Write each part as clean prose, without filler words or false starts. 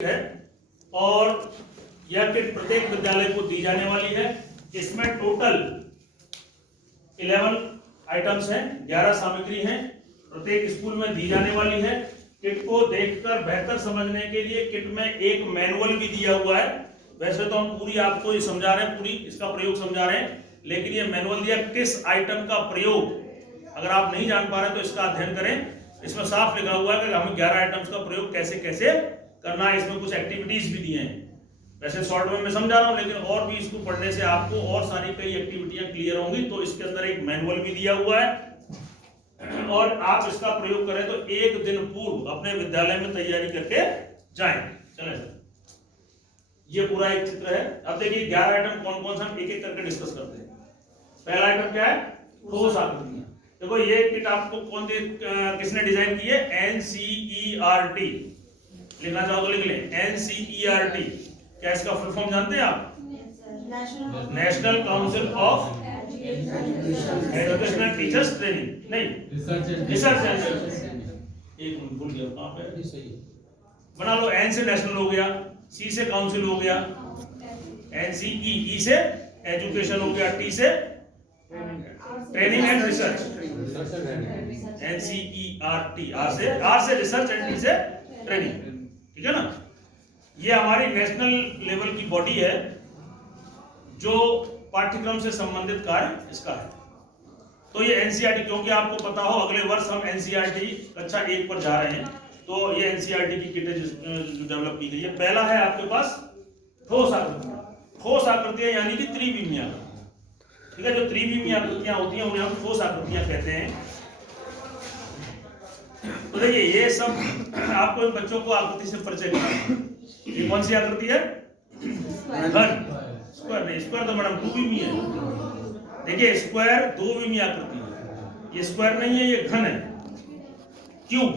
है और यह किट प्रत्येक विद्यालय को दी जाने वाली है। इसमें टोटल 11 आइटम्स हैं, 11 सामग्री हैं, प्रत्येक स्कूल में दी जाने वाली है। किट को देखकर बेहतर समझने के लिए किट में एक मैनुअल भी दिया हुआ है। वैसे तो हम पूरी आपको ये समझा रहे हैं, पूरी इसका प्रयोग समझा रहे हैं, लेकिन ये मैनुअल दिया किस आइटम का प्रयोग, अगर आप नहीं जान पा रहे तो इसका अध्ययन करें। इसमें साफ लिखा हुआ है कि हमें 11 आइटम्स का प्रयोग कैसे कैसे करना है। इसमें कुछ एक्टिविटीज भी दिए हैं। वैसे शॉर्ट में मैं समझा रहा हूं, लेकिन और भी इसको पढ़ने से आपको और सारी कई एक्टिविटियां क्लियर होंगी। तो इसके अंदर एक मैनुअल भी दिया हुआ है और आप इसका प्रयोग करें तो एक दिन पूर्व अपने विद्यालय में तैयारी करके जाएं। चलें सर, ये पूरा एक चित्र है। अब देखिए 11 आइटम कौन कौन सा, हम एक एक करके डिस्कस करते हैं। पहला आइटम क्या है? ठोस आकृतियां। देखो ये किट आपको किसने डिजाइन की है? NCERT। लिखना चाहो तो लिख लें, NCERT। क्या इसका फुल फॉर्म जानते हैं आप? National council of educational teachers training, नहीं रिसर्च एंड एक मिनट भूल गया कहां पे, सही बना लो। N से नेशनल हो गया, C से काउंसिल हो गया, NCE, E से एजुकेशन हो गया, T से training and research, NCERT। R से रिसर्च एंड T से ट्रेनिंग। ठीक है ना? ये हमारी नेशनल लेवल की बॉडी है जो पाठ्यक्रम से संबंधित कार्य इसका है। तो ये NCERT, क्योंकि आपको पता हो अगले वर्ष हम NCERT कक्षा 1 पर जा रहे हैं, तो ये NCERT की किट डेवलप की गई है। पहला है आपके पास ठोस आकृतियां। ठोस आकृतियां यानी कि त्रिविमीय आकृतियां। ठीक है, जो त्रिविमीय आकृतियां होती हैं उन्हें हम ठोस आकृतियां कहते हैं। तो देखिए ये सब आपको इन बच्चों को आकृति से परिचय कराना। ये कौन सी आकृति है? घन। स्क्वायर नहीं, स्क्वायर तो मैडम 2 विमीय है। देखिए स्क्वायर 2 विमीय आकृति है, ये स्क्वायर नहीं है, ये घन है। क्यूब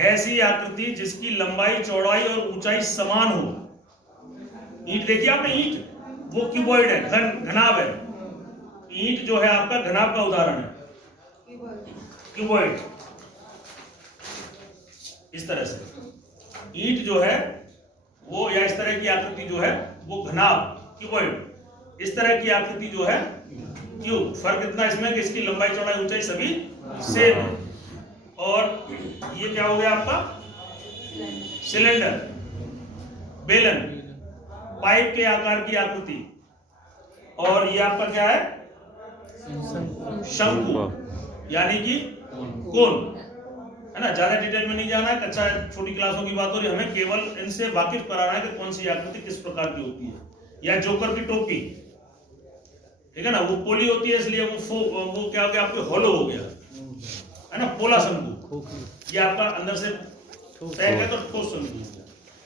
ऐसी आकृति जिसकी लंबाई चौड़ाई और ऊंचाई समान हो। ईंट देखिए आपने, ईंट वो क्यूबॉइड है, घनाभ है। ईंट जो है आपका घनाभ का उदाहरण है, क्यूबॉइड। इस तरह से ईंट जो है वो, या इस तरह की आकृति जो है वो घनाभ क्यूबॉइड। इस तरह की आकृति जो है क्यूब। फर्क इतना इसमें कि इसकी लंबाई चौड़ाई ऊंचाई सभी सेम है। और ये क्या हो गया आपका? सिलेंडर, बेलन, पाइप के आकार की आकृति। और ये आपका क्या है? शंकु, यानी कि कोन, है ना? ज्यादा डिटेल में नहीं जाना है, कक्षा छोटी क्लासों की बात हो रही है, हमें केवल इनसे वाकिफ कराना है कि कौन सी आकृति किस प्रकार की होती है। या जोकर की टोपी, ठीक है ना, वो पोली होती है इसलिए वो क्या हो गया आपके हॉलो हो गया, है ना? पोला शंकु, ये आपका अंदर से पैक है तो ठोस शंकु।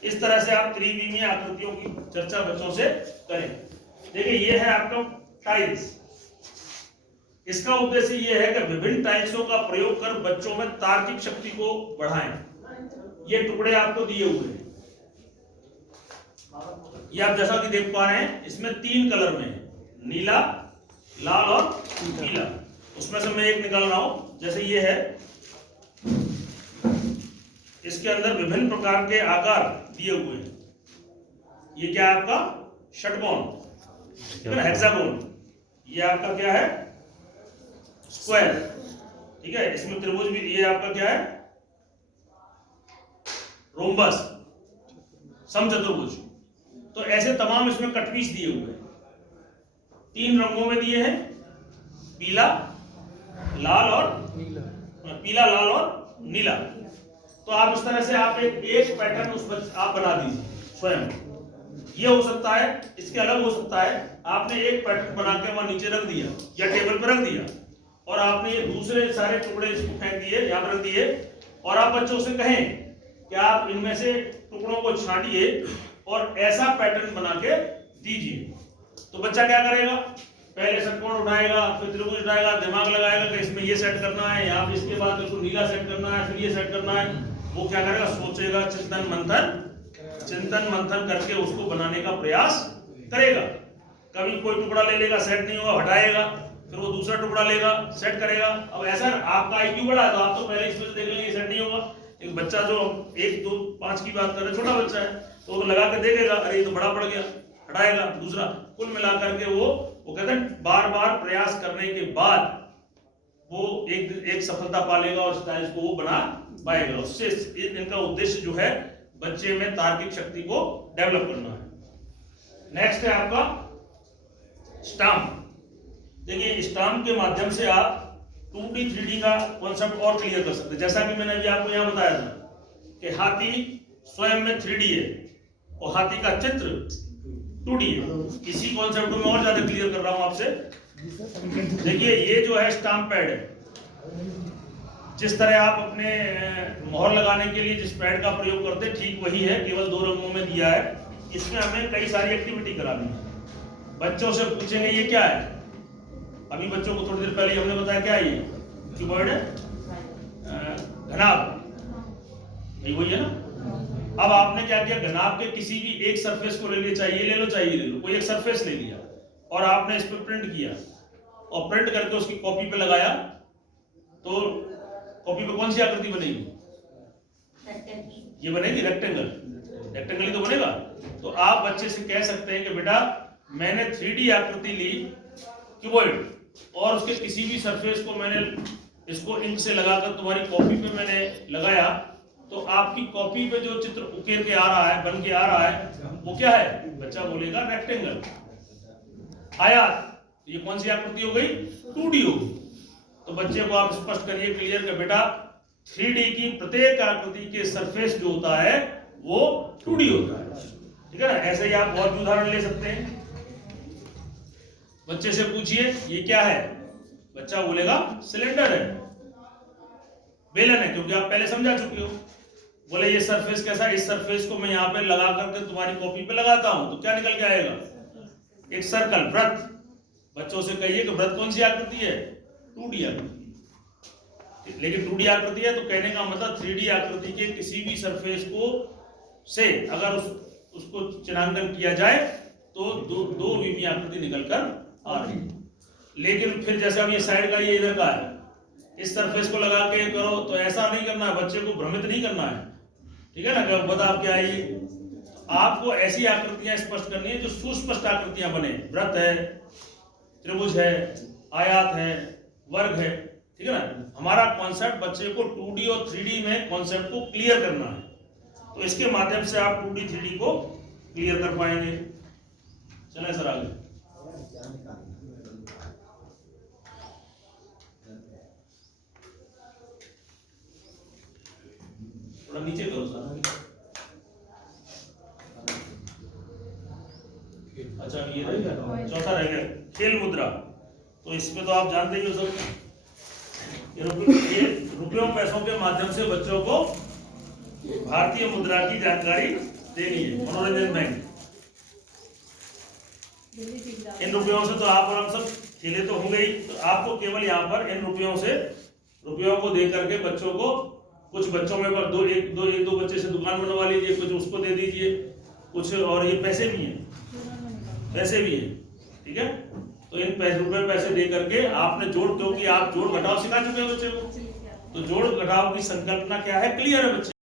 इस तरह से आप त्रिविमीय आकृतियों की चर्चा बच्चों से करें। देखिए ये है आपका टाइल्स। इसका उद्देश्य यह है कि विभिन्न टाइल्सों का प्रयोग कर बच्चों में तार्किक शक्ति को बढ़ाएं। ये टुकड़े आपको दिए हुए हैं, ये आप जैसा कि देख पा रहे हैं, इसमें 3 कलर में है, नीला, लाल और पीला। उसमें से मैं एक निकाल रहा हूं। जैसे ये है, इसके अंदर विभिन्न प्रकार के आकार दिए हुए हैं। ये क्या है आपका? षटकोण, हेक्सागोन। ये आपका क्या है? स्क्वायर। ठीक है, इसमें त्रिभुज भी। ये आपका क्या है? रोम्बस, समचतुर्भुज। तो ऐसे तमाम इसमें कटपीस दिए हुए हैं। 3 रंगों में दिए हैं, पीला, लाल और पीला, लाल और नीला। तो आप इस तरह से आप एक पैटर्न आप बना दीजिए स्वयं। ये हो सकता है, इसके अलग हो सकता है। आपने एक पैटर्न बना के वहां नीचे रख दिया या टेबल पर रख दिया, और आपने ये दूसरे सारे टुकड़े इसको फेंक दिए, यहां पर रख दिए, और आप बच्चों से कहें कि आप इनमें से टुकड़ों को छांटिए और ऐसा पैटर्न बना के दीजिए। तो बच्चा क्या करेगा? पहले षटकोण उठाएगा, फिर त्रिभुज उठाएगा, दिमाग लगाएगा कि इसमें ये सेट करना है, यहाँ पे इसके बाद बिल्कुल नीला सेट करना है, फिर ये सेट करना है। वो क्या करेगा? सोचेगा, चिंतन मंथन करके उसको बनाने का प्रयास करेगा। कभी कोई टुकड़ा ले लेगा, सेट नहीं होगा, हटाएगा, फिर वो दूसरा टुकड़ा लेगा, सेट करेगा। अब ऐसा आपका IQ बड़ा है तो आप तो पहले इसमें से देख लेंगे सेट नहीं होगा, एक बच्चा जो 1, 2, 5 की बात कर रहे, छोटा बच्चा है, तो वो लगा के देखेगा, अरे ये तो बड़ा पड़ गया, हटाएगा दूसरा। कुल मिलाकर के वो कहते हैं बार बार प्रयास करने के बाद वो एक सफलता पालेगा और स्टाइल्स को वो बना पाएगा। उससे इनका उद्देश्य जो है बच्चे में तार्किक शक्ति को डेवलप करना है। नेक्स्ट है आपका स्टाम्प। देखिए स्टाम्प के माध्यम से आप 2D 3D का कॉन्सेप्ट और क्लियर कर सकते हैं। जैसा कि मैंने अभी आपको यहाँ बताया था कि हाथी स्वयं में 3D है और हाथी का चित्र 2D है। इसी कॉन्सेप्ट को मैं और ज्यादा क्लियर कर रहा हूं आपसे। देखिए ये जो है स्टाम्प पैड है, जिस तरह आप अपने मोहर लगाने के लिए जिस पैड का प्रयोग करते हैं ठीक वही है, केवल 2 रंगों में दिया है। इसमें हमें कई सारी एक्टिविटी करानी है। बच्चों से पूछेंगे ये क्या है, अभी बच्चों को थोड़ी देर पहले हमने बताया क्या है, ये कीबोर्ड है, घनाभ, यही वही है ना। अब आपने क्या किया, घनाभ के किसी भी एक सरफेस को ले लिया, चाहिए ले लो चाहिए ले लो, कोई एक सरफेस ले लिया और आपने इस पर प्रिंट किया और प्रिंट करके उसकी कॉपी पे लगाया, तो कॉपी पे कौन सी आकृति बनेगी, ये बनेगी रेक्टेंगल, रेक्टेंगल ही तो बनेगा। तो आप बच्चे से कह सकते हैं कि बेटा मैंने 3D आकृति ली कीबोर्ड और उसके किसी भी सरफेस को मैंने इसको इंक से लगाकर तुम्हारी कॉपी पे मैंने लगाया, तो आपकी कॉपी पे जो चित्र उकेर के आ रहा है, बन के आ रहा है, वो क्या है, बच्चा बोलेगा रेक्टेंगल। आयात, ये कौन सी आकृति हो गई, 2D होगी। तो बच्चे को आप स्पष्ट करिए, क्लियर कर बेटा 3D की प्रत्येक आकृति के सरफेस जो होता है वो 2D होता है, ठीक है ना। ऐसे ही आप और भी उदाहरण ले सकते हैं। बच्चे से पूछिए ये क्या है, बच्चा बोलेगा सिलेंडर है, बेलन है, क्योंकि आप पहले समझा चुके हो। बोले ये सरफेस कैसा, इस सरफेस को मैं यहाँ पे लगा करके तुम्हारी कॉपी पे लगाता हूं तो क्या निकल के आएगा, एक सर्कल, वृत्त। बच्चों से कहिए कि वृत्त कौन सी आकृति है, 2D आकृति। लेकिन 2D आकृति है तो कहने का मतलब 3D आकृति के किसी भी सरफेस को से अगर उसको चिन्हांकन किया जाए तो दो विमीय आकृति निकल कर आ रही है। लेकिन फिर जैसे अब ये साइड का, ये इधर का है, इस सरफेस को लगा के करो तो ऐसा नहीं करना है, बच्चे को भ्रमित नहीं करना है, ठीक है ना। बता आप क्या है ये, आपको ऐसी आकृतियां स्पष्ट करनी है जो सुस्पष्ट आकृतियां बने, वृत्त है, त्रिभुज है, आयत है, वर्ग है, ठीक है ना। हमारा कॉन्सेप्ट बच्चे को 2D और 3D में कॉन्सेप्ट को क्लियर करना है, तो इसके माध्यम से आप 2D 3D को क्लियर कर पाएंगे। चलें सर आगे। थोड़ा नीचे करो सर। अच्छा ये रह गया, चौथा रह गया खेल मुद्रा। तो इसमें तो आप जानते ही हो सब, ये रुपयों पैसों के माध्यम से बच्चों को भारतीय मुद्रा की जानकारी देनी है। मनोरंजन बैंक, इन रुपयों से तो आप और हम सब खेले तो होंगे ही, तो आपको केवल यहाँ पर इन रुपयों को दे करके बच्चों को, कुछ बच्चों में एक दो बच्चे से दुकान बनवा लीजिए, कुछ उसको दे दीजिए, कुछ और ये पैसे भी हैं, ठीक है। तो इन रुपए पैसे दे करके आपने क्योंकि आप जोड़ घटाव सिखा चुके हैं बच्चे को, तो जोड़ घटाव की संकल्पना क्या है, क्लियर है बच्चे।